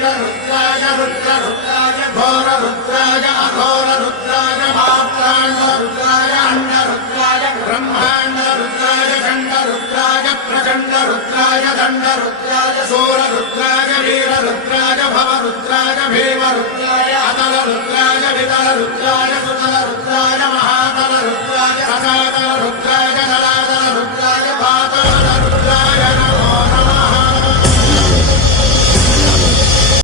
वीररुद्राय रुद्ररुद्राय घोररुद्राय अघोररुद्राय मात्राण्डरुद्राय अण्डरुद्राय ब्रह्माण्डरुद्राय खण्डरुद्राय प्रचण्डरुद्राय दण्डरुद्राय सूररुद्राय वीररुद्राय भवरुद्राय भीमरुद्राय अतलरुद्राय वितलरुद्राय सुतलरुद्राय महातलरुद्राय सदातलरुद्राय